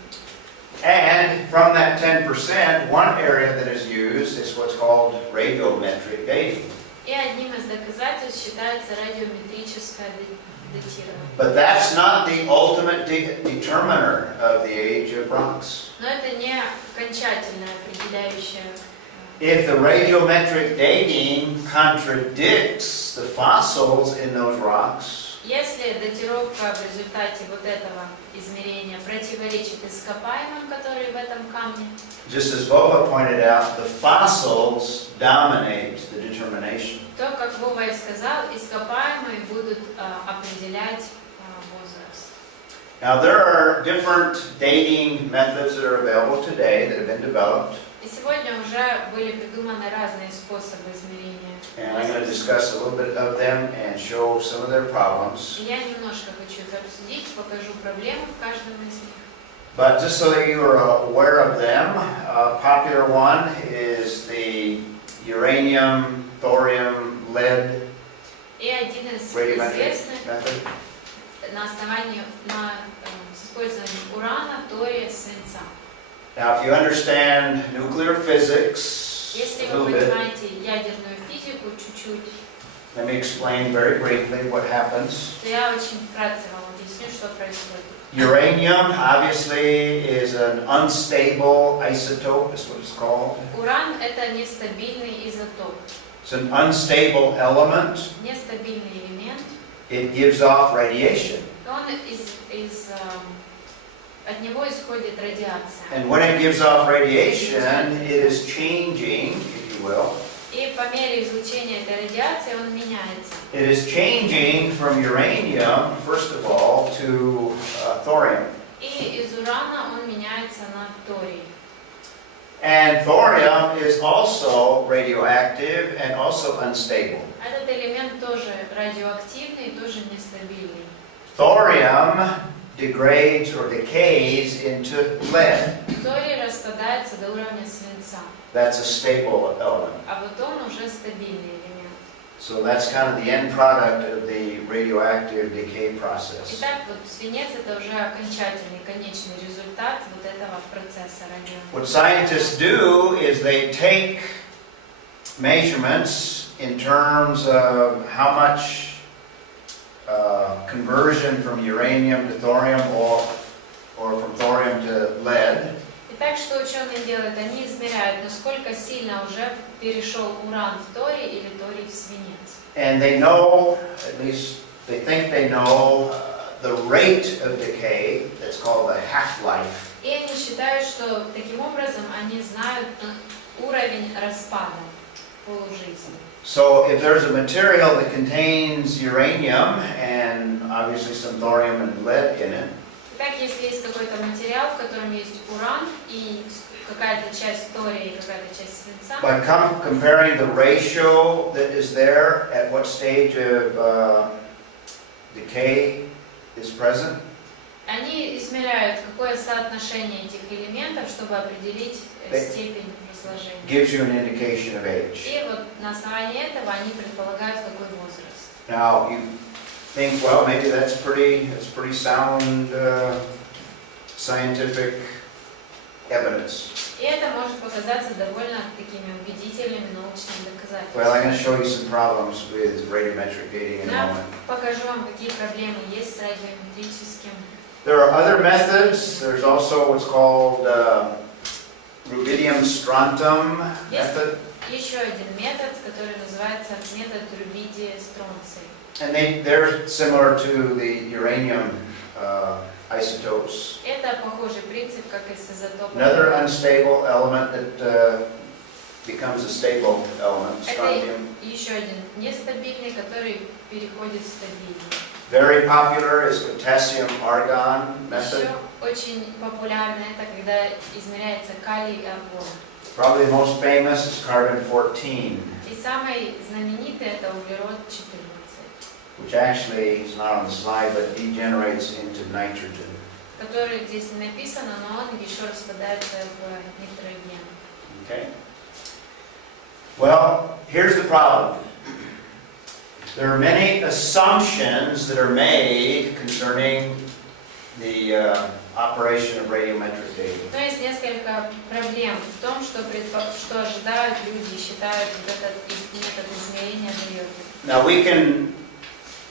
And from that 10%, one area that is used is what's called radiometric dating. И одним из доказательств считается радиометрическое датирование. But that's not the ultimate determiner of the age of rocks. Но это не окончательное определяющее. If the radiometric dating contradicts the fossils in those rocks, Если датировка в результате вот этого измерения противоречит ископаемым, которые в этом камне, just as Vova pointed out, the fossils dominate the determination. то, как Вова и сказал, ископаемые будут определять возраст. Now there are different dating methods that are available today that have been developed, И сегодня уже были придуманы разные способы измерения. and I'm going to discuss a little bit of them and show some of their problems. И я немножко хочу их обсудить, покажу проблемы в каждом из них. But just so that you are aware of them, a popular one is the uranium, thorium, lead И один из radiometric известных method. на основании с использованием урана, тория, свинца. Now, if you understand nuclear physics Если a вы little bit, понимаете ядерную физику чуть-чуть, let me explain very briefly what happens. то я очень вкратце вам объясню, что происходит. Uranium, obviously, is an unstable isotope, is what it's called. Уран – это нестабильный изотоп, It's an unstable element. нестабильный элемент. It gives off radiation. Он от него исходит радиация. And when it gives off radiation, it is changing, if you will. И по мере излучения этой радиации он меняется. It is changing from uranium, first of all, to thorium. И из урана он меняется на торий. And thorium is also radioactive and also unstable. Этот элемент тоже радиоактивный и тоже нестабильный. Thorium degrades or decays into lead. Торий распадается до уровня свинца, That's a stable element. а вот он уже стабильный элемент. So that's kind of the end product of the radioactive decay process. Итак, вот свинец это уже окончательный, конечный результат вот этого процесса радиации. What scientists do is they take measurements in terms of how much conversion from uranium to thorium or from thorium to lead. Итак, что ученые делают? Они измеряют, насколько сильно уже перешел уран в торий или торий в свинец. And they know, at least they think they know, the rate of decay, that's called the half-life. И они считают, что таким образом они знают уровень распада полужизни. So if there's a material that contains uranium and obviously some thorium and lead in it, Итак, если есть какой-то материал, в котором есть уран и какая-то часть тория и какая-то часть свинца, by comparing the ratio that is there at what stage of decay is present, они измеряют, какое соотношение этих элементов, чтобы определить степень разложения. gives you an indication of age. И вот на основании этого они предполагают, какой возраст. Now you think, well, maybe that's pretty sound scientific evidence. И это может показаться довольно такими убедительными научными Well, I'm going доказательствами. to show you some problems with radiometric dating in a Я moment. покажу вам, какие проблемы есть с радиометрическим. There are other methods. There's also what's called rubidium strontium Yes. method. Еще один метод, который называется метод рубидия стронций. And they're similar to the uranium isotopes. Это похожий принцип, как и с изотопом. Another unstable element that becomes a stable element, Это strontium. еще один нестабильный, который переходит в стабильный. Very popular is potassium argon method. Еще очень популярно это, когда измеряется калий и аргон. Probably the most famous is carbon-14, И самый знаменитый это углерод 14. which actually is not on the slide, but degenerates into nitrogen. Который здесь не написано, но он еще распадается в нитроген. Okay? Well, here's the problem. There are many assumptions that are made concerning the operation of radiometric dating. Но есть несколько проблем в том, что ожидают люди, считают вот этот метод измерения дает. Now we can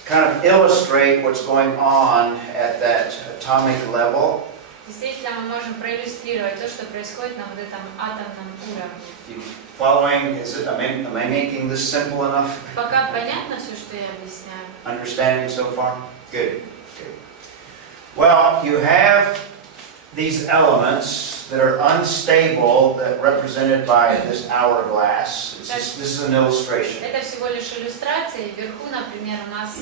kind of illustrate what's going on at that atomic level. Действительно, мы можем проиллюстрировать то, что происходит на вот этом атомном уровне. You following? Am I making this simple enough? Пока понятно все, что я объясняю? Understanding so far? Good. Good. Well, you have these elements that are unstable, that represented by this hourglass. This is an illustration. Это всего лишь иллюстрация. Вверху, например, у нас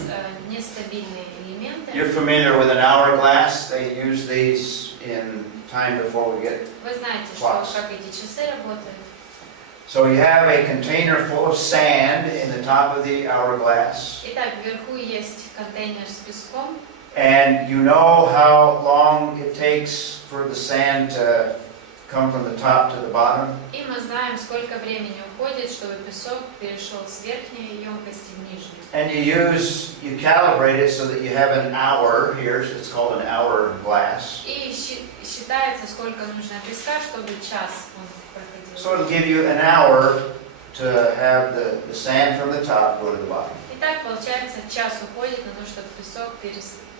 нестабильные элементы. You're familiar with an hourglass. They use these in time before we get. Вы знаете, Clocks. как эти часы работают. So you have a container full of sand in the top of the hourglass. Итак, вверху есть контейнер с песком. And you know how long it takes for the sand to come from the top to the bottom? И мы знаем, сколько времени уходит, чтобы песок перешел с верхней емкости в нижнюю. And you calibrate it so that you have an hour here. It's called an hourglass. И считается, сколько нужно песка, чтобы час он проходил. So it'll give you an hour to have the sand from the top go to the bottom. Итак, получается, час уходит на то, чтобы песок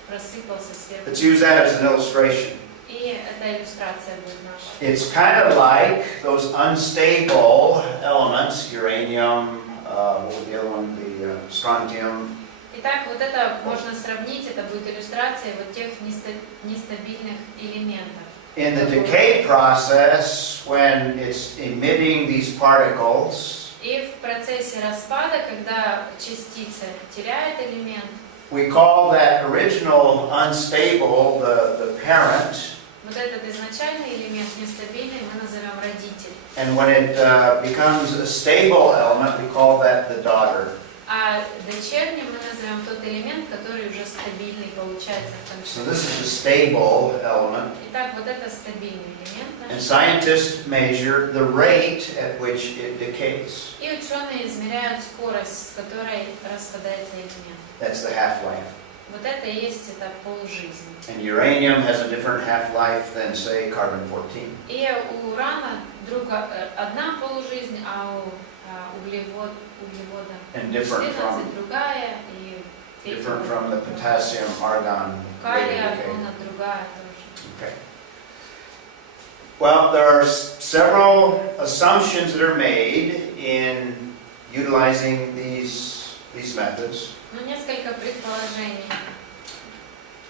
просыпался сверху. Let's use that as an illustration. И эта иллюстрация будет наша. It's kind of like those unstable elements, uranium, what was the other one, the strontium. Итак, вот это можно сравнить, это будет иллюстрация вот тех нестабильных элементов. In the decay process, when it's emitting these particles, И в процессе распада, когда частица теряет элемент, we call that original unstable the parent, вот этот изначальный элемент нестабильный мы назовем родитель. and when it becomes a stable element, we call that the daughter. А дочерним мы назовем тот элемент, который уже стабильный получается в So конце. this is the stable element, Итак, вот это стабильный элемент. and scientists measure the rate at which it decays. И ученые измеряют скорость, с которой распадается элемент. That's the half-life. Вот это и есть это полжизни. And uranium has a different half-life than, say, carbon-14. И у урана одна полжизнь, а у углевода And different 14 from другая, и different from the potassium argon rate калия of decay. аргона другая тоже. Okay. Well, there are several assumptions that are made in utilizing these methods. Ну, несколько предположений.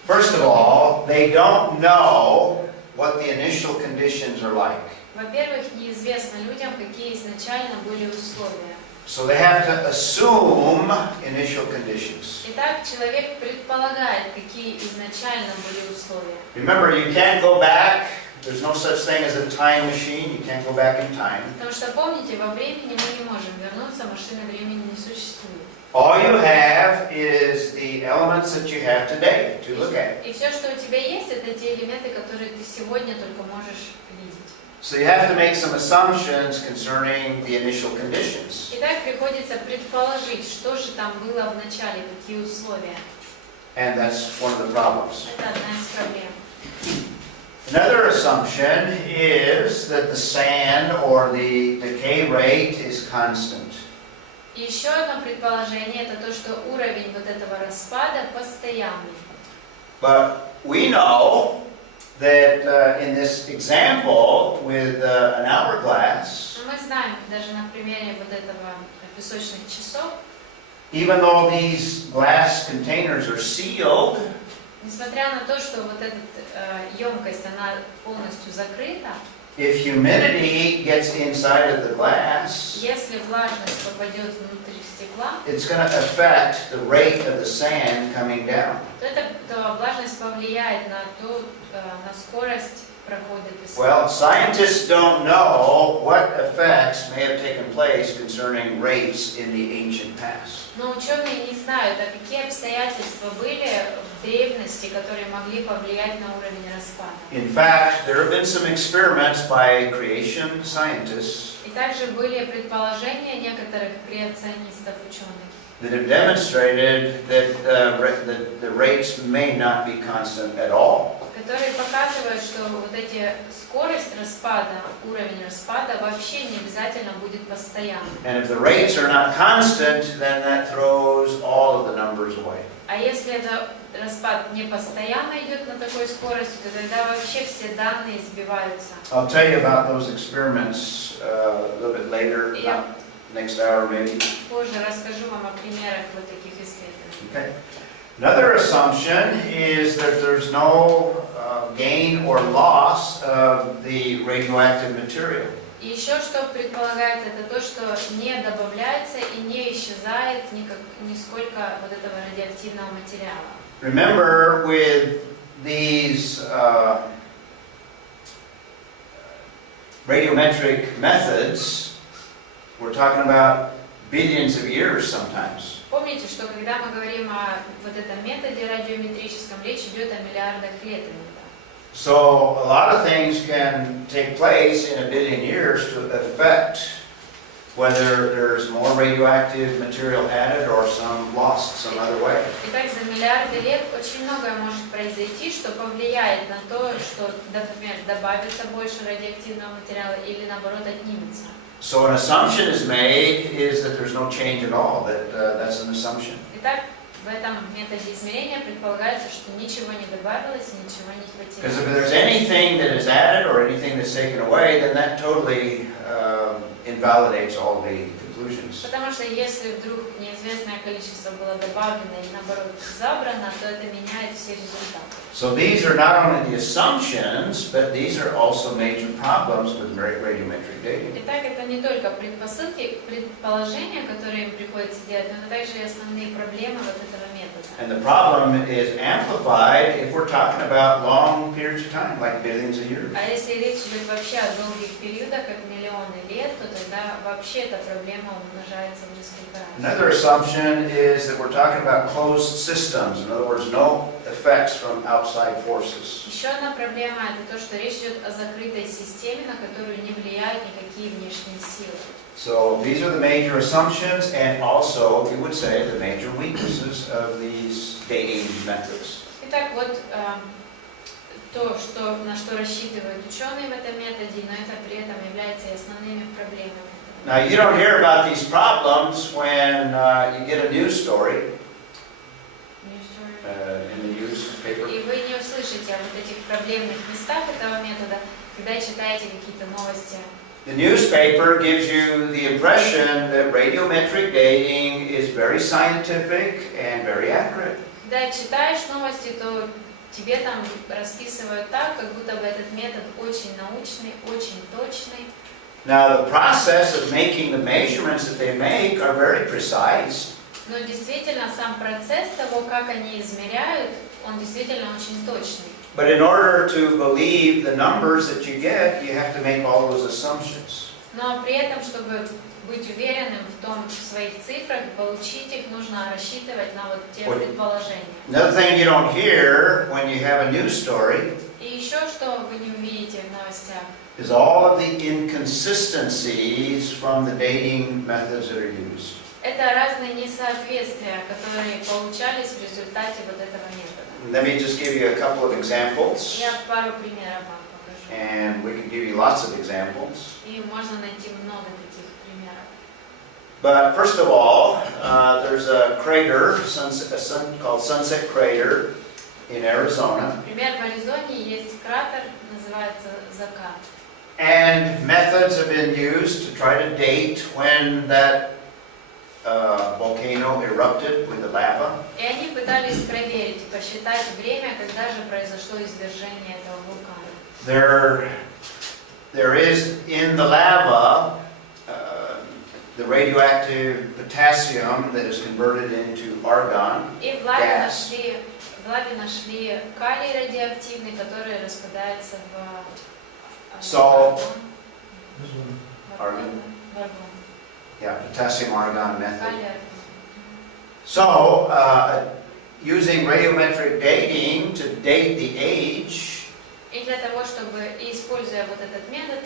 First of all, they don't know what the initial conditions are like. Во-первых, неизвестно людям, какие изначально были условия. So they have to assume initial conditions. Итак, человек предполагает, какие изначально были условия. Remember, you can't go back. There's no such thing as a time machine. You can't go back in time. Потому что, помните, во времени мы не можем вернуться, машины времени не существует. All you have is the elements that you have today to look at. И все, что у тебя есть, это те элементы, которые ты сегодня только можешь видеть. So you have to make some assumptions concerning the initial conditions. Итак, приходится предположить, что же там было в начале, какие условия. And that's one of the problems. Это одна из проблем. Another assumption is that the sand or the decay rate is constant. И еще одно предположение, это то, что уровень вот этого распада постоянный. But we know that in this example with an hourglass, Но мы знаем, даже на примере вот этого песочных часов, even though these glass containers are sealed, несмотря на то, что вот эта емкость, она полностью закрыта, if humidity gets inside of the glass, если влажность попадет внутрь стекла, it's going to affect the rate of the sand coming down. то влажность повлияет на скорость прохода песка. Well, scientists don't know what effects may have taken place concerning rates in the ancient past. Но ученые не знают, а какие обстоятельства были в древности, которые могли повлиять на уровень распада. In fact, there have been some experiments by creation scientists И также были предположения некоторых креационистов ученых, that have demonstrated that the rates may not be constant at all. которые показывают, что вот эти скорость распада, уровень распада вообще не обязательно будет постоянным. And if the rates are not constant, then that throws all of the numbers away. А если это распад не постоянно идет на такой скорости, то тогда вообще все данные сбиваются. I'll tell you about those experiments a little bit later, Yeah. next hour maybe. Позже расскажу вам о примерах вот таких исследований. Okay. Another assumption is that there's no gain or loss of the radioactive material. И еще что предполагается, это то, что не dobавляется и не исчезает нисколько вот этого радиоактивного материала. Remember, with these radiometric methods, we're talking about billions of years sometimes. Помните, что когда мы говорим о вот этом методе радиометрическом, речь идет о миллиардах лет иногда. So a lot of things can take place in a billion years to affect whether there's more radioactive material added or some lost some other way. Итак, за миллиарды лет очень многое может произойти, что повлияет на то, что, например, добавится больше радиоактивного материала или наоборот отнимется. So an assumption is made is that there's no change at all. That's an assumption. Итак, в этом методе измерения предполагается, что ничего не добавилось и ничего не Because if потерялось. there's anything that is added or anything that's taken away, then that totally invalidates all the conclusions. Потому что если вдруг неизвестное количество было добавлено и наоборот забрано, то это меняет все результаты. So these are not only the assumptions, but these are also major problems with radiometric dating. Итак, это не только предпосылки, предположения, которые им приходится делать, но это также и основные проблемы вот этого метода. And the problem is amplified if we're talking about long periods of time, like billions of years. А если речь идет вообще о долгих периодах, как миллионы лет, то тогда вообще эта проблема умножается в несколько раз. Another assumption is that we're talking about closed systems. In other words, no effects from outside forces. Еще одна проблема – это то, что речь идет о закрытой системе, на которую не влияют никакие внешние силы. So these are the major assumptions and also, we would say, the major weaknesses of these dating methods. Итак, вот то, на что рассчитывают ученые в этом методе, но это при этом является и основными проблемами. Now, you don't hear about these problems when you get a news story in the newspaper. И вы не услышите о вот этих проблемных местах этого метода, когда читаете какие-то новости. The newspaper gives you the impression that radiometric dating is very scientific and very accurate. Когда читаешь новости, то тебе там расписывают так, как будто бы этот метод очень научный, очень точный. Now, the process of making the measurements that they make are very precise. Но действительно сам процесс того, как они измеряют, он действительно очень точный. But in order to believe the numbers that you get, you have to make all those assumptions. Но при этом, чтобы быть уверенным в своих цифрах, получить их, нужно рассчитывать на вот те предположения. Another thing you don't hear when you have a news story И еще что вы не увидите в новостях, is all of the inconsistencies from the dating methods that are used. это разные несоответствия, которые получались в результате вот этого метода. Let me just give you a couple of examples, Я пару примеров вам покажу. and we can give you lots of examples. И можно найти много таких примеров. But first of all, there's a crater called Sunset Crater in Arizona, Например, в Аризоне есть кратер, называется Закат. and methods have been used to try to date when that volcano erupted with the lava. И они пытались проверить и посчитать время, когда же произошло извержение этого вулкана. There is in the lava the radioactive potassium that is converted into argon. И в лаве нашли калий радиоактивный, который распадается в Argon. аргон. Yeah, potassium argon method. Калий. So, using radiometric dating to date the age И для того, чтобы, используя вот этот метод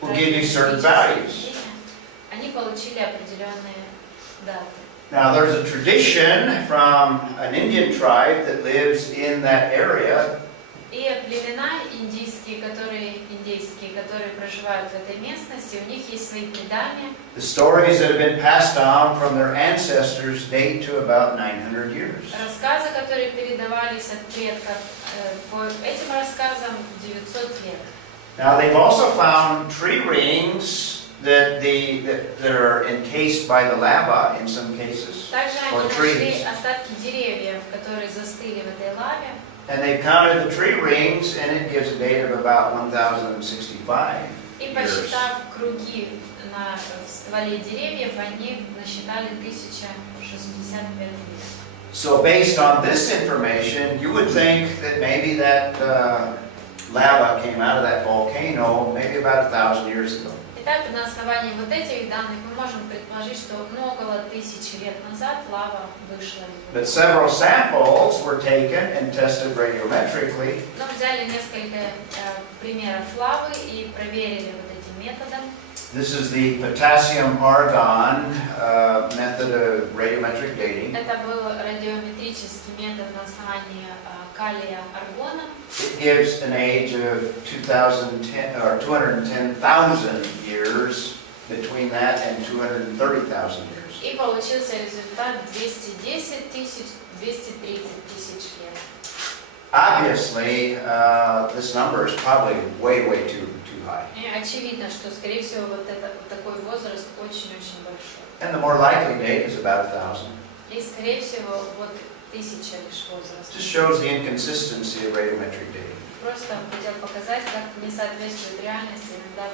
will give you certain values. они получили определенные даты. Now, there's a tradition from an Indian tribe that lives in that area. И племена индейские, которые проживают в этой местности, у них есть свои предания. The stories that have been passed on from their ancestors date to about 900 years. Рассказы, которые передавались от предков, по этим рассказам 900 лет. Now, they've also found tree rings that are encased by the lava in some cases. Также Or они trees. нашли остатки деревьев, которые застыли в этой лаве. And they counted the tree rings, and it gives a date of about 1065 И years. посчитав круги в стволе деревьев, они насчитали 1065 лет. So based on this information, you would think that maybe that lava came out of that volcano maybe about 1,000 years ago. Итак, на основании вот этих данных мы можем предположить, что около 1000 лет назад лава вышла. But several samples were taken and tested radiometrically, Но взяли несколько примеров лавы и проверили вот этим методом. This is the potassium-argon method of radiometric dating. Это был радиометрический метод на основании калия-аргона. It gives an age of 210,000 years between that and 230,000 years. И получился результат 210 тысяч, 230 тысяч лет. Obviously, this number is probably way too high. И очевидно, что, скорее всего, вот такой возраст очень-очень большой. And the more likely date is about 1,000. И, скорее всего, вот 1000 лишь возраст. Just shows the inconsistency of radiometric dating. Просто хотел показать, как не соответствует реальности иногда.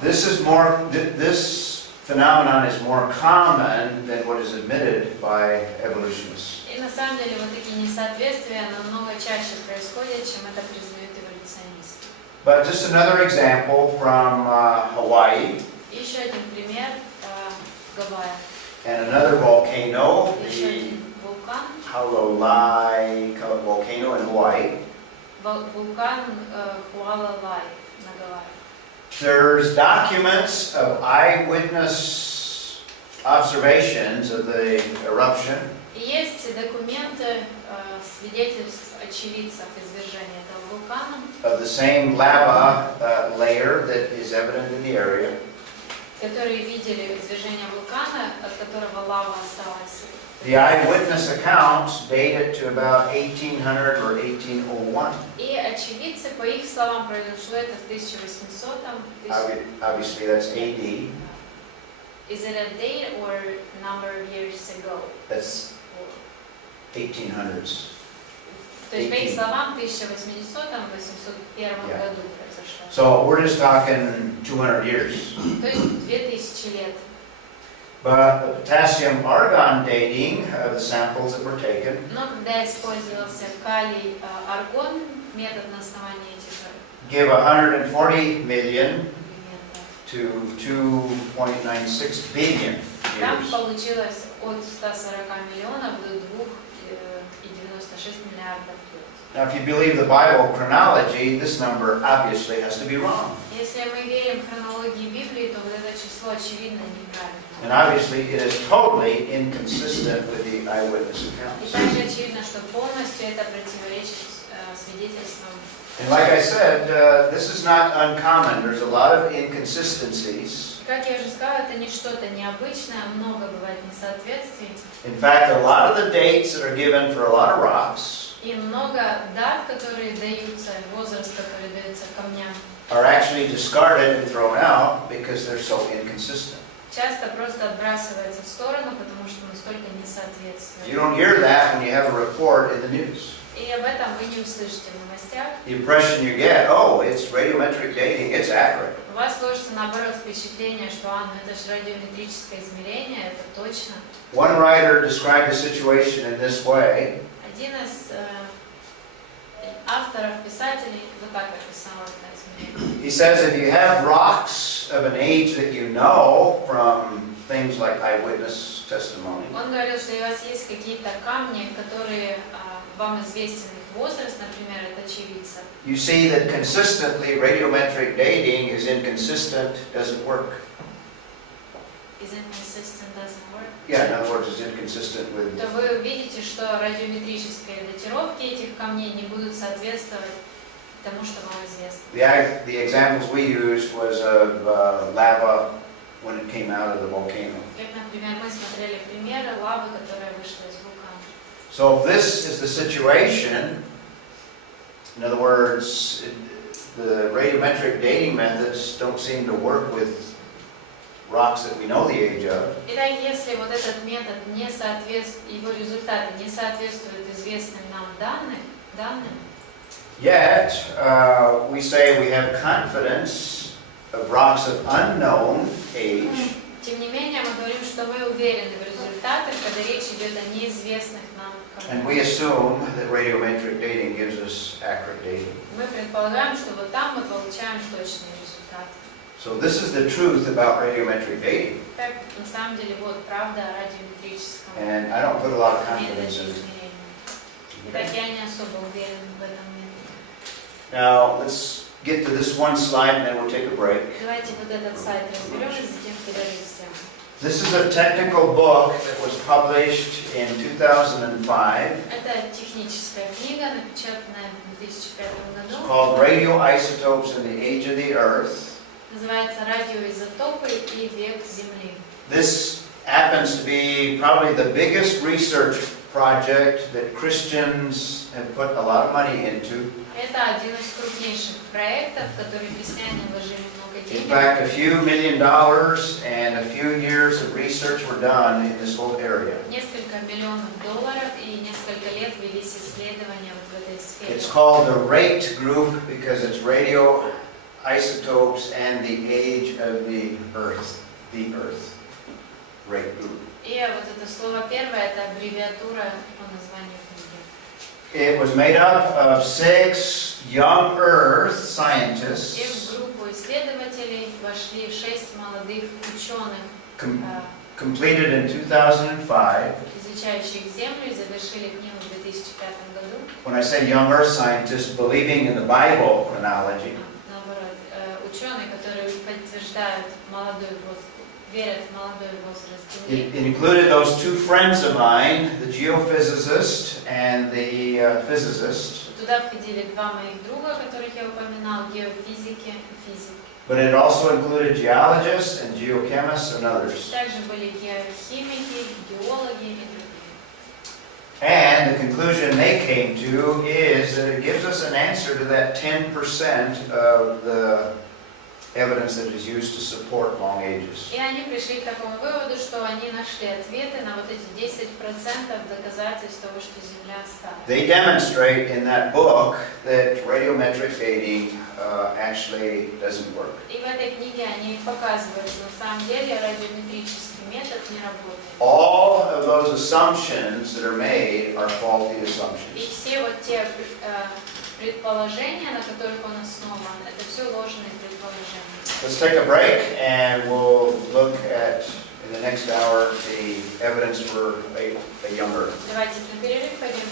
This phenomenon is more common than what is admitted by evolutionists. И на самом деле вот такие несоответствия намного чаще происходят, чем это признают эволюционисты. But just another example from Hawaii И еще один пример Гавайи. and another volcano, Еще the один вулкан. Haulai volcano in Hawaii. Вулкан Хуалалай на Гавайях. There's documents of eyewitness observations of the eruption. И есть документы свидетельств очевидцев извержения этого вулкана, Of the same lava layer that is evident in the area. которые видели извержение вулкана, от которого лава осталась. The eyewitness accounts date it to about 1800 or 1801. И очевидцы, по их словам, произошло это в 1800-м. Obviously, that's AD. Is it a date or number of years ago? That's 1800s. То есть, по их словам, в 1800-м, 801 Yeah. году произошло. So we're just talking 200 years. То есть 2000 лет. But the potassium-argon dating of the samples that were taken Но когда использовался калий-аргон, метод на основании этих give 140 million элементов, to 2.96 billion там years. получилось от 140 миллионов до 2,96 миллиардов лет. Now, if you believe the Bible chronology, this number obviously has to be wrong. Если мы верим в хронологии Библии, то вот это число очевидно неправильно. And obviously, it is totally inconsistent with the eyewitness И accounts. также очевидно, что полностью это противоречит свидетельствам. And like I said, this is not uncommon. There's a lot of inconsistencies. Как я уже сказала, это не что-то необычное, много бывает несоответствий. In fact, a lot of the dates that are given for a lot of rocks И много дат, которые даются, возраст, который дается камням, are actually discarded and thrown out because they're so inconsistent. часто просто отбрасывается в сторону, потому что настолько несоответствует. You don't hear that when you have a report in the news. И об этом вы не услышите в новостях. The impression you get, oh, it's radiometric dating, it's accurate. У вас сложится, наоборот, впечатление, что это же радиометрическое измерение, это точно. One writer described the situation in this way. Один из авторов, писателей, вот так описал это измерение. He says if you have rocks of an age that you know from things like eyewitness testimony, Он говорил, что у вас есть какие-то камни, которые вам известен их возраст, например, от очевидца. you see that consistently radiometric dating is inconsistent, doesn't work. Is inconsistent, doesn't work. Yeah, in other words, it's inconsistent with. То вы увидите, что радиометрические датировки этих камней не будут соответствовать тому, что вам известно. The examples we used was of lava when it came out of the volcano. Как, например, мы смотрели примеры лавы, которая вышла из вулкана. So if this is the situation, in other words, the radiometric dating methods don't seem to work with rocks that we know the age of, Итак, если вот этот метод не соответствует, его результаты не соответствуют известным нам данным, yet we say we have confidence of rocks of unknown age, тем не менее мы говорим, что мы уверены в результатах, когда речь идет о неизвестных нам and we компонентах. assume that radiometric dating gives us accurate dating. Мы предполагаем, что вот там мы получаем точные результаты. So this is the truth about radiometric dating, Так, на самом деле, вот правда о радиометрическом and I don't put a lot of методе confidence in it. измерения. Итак, я не особо уверен в этом методе. Now let's get to this one slide and then we'll take a break. Давайте вот этот сайт разберем и затем перерываемся. This is a technical book that was published in 2005. Это техническая книга, напечатанная в 2005 It's году. called Radioisotopes in the Age of the Earth. Называется «Радиоизотопы и век Земли». This happens to be probably the biggest research project that Christians have put a lot of money into. Это один из крупнейших проектов, в который христиане вложили много In денег. fact, a few $1 million and a few years of research were done in this whole area. Несколько миллионов долларов и несколько лет велись исследования в этой сфере. It's called the RATE group because it's radioisotopes and the age of the Earth. RATE group. И вот это слово первое, это аббревиатура по названию книги. It was made up of 6 young Earth И scientists в группу исследователей вошли 6 молодых ученых, completed in 2005. изучающих Землю, и завершили книгу в 2005 году. When I say young Earth scientists, believing in the Bible chronology, Наоборот, ученые, которые подтверждают молодой возраст, верят в молодой возраст Земли. it included those 2 friends of mine, the geophysicist and the physicist. Туда входили 2 моих друга, которых я упоминал, геофизики и физики. But it also included geologists and geochemists and others. Также были геохимики, геологи и другие. And the conclusion they came to is that it gives us an answer to that 10% of the evidence that is used to support long ages. И они пришли к такому выводу, что они нашли ответы на вот эти 10% доказательств того, что Земля стала. They demonstrate in that book that radiometric dating actually doesn't work. И в этой книге они показывают, что на самом деле радиометрический метод не работает. All of those assumptions that are made are faulty И assumptions. все вот те предположения, на которых он основан, это все ложные предположения. Let's take a break and we'll look at, in the next hour, the evidence for a young Earth. Давайте на перерыв пойдем